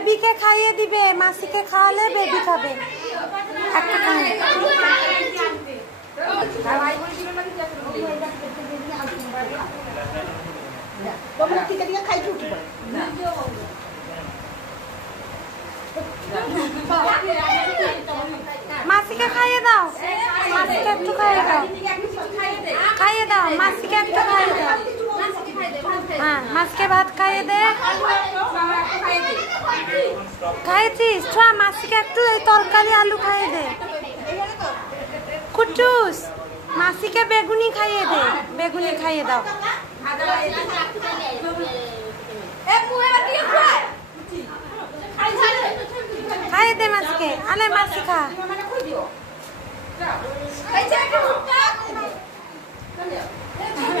বেবিকে খাইয়ে দিবে, মাসিকে খাওয়ালে বেবি খাবে। একটা খাইয়ে মাসিকে খাইয়ে দাও, মাসিকে একটু খাইয়ে দাও, খাইয়ে দাও মাসিকে একটু খাইয়ে দাও। হ্যাঁ মাসিকে ভাত খাইয়ে দে। খাইয়েছিস? ছোয়া মাসিকে একটু এই তরকারি আলু খাইয়ে দে। কুটুস মাসিকে বেগুনি খাইয়ে দে, বেগুনি খাইয়ে দাও। খাইয়ে দে মাসিকে। আলে মাসি খা।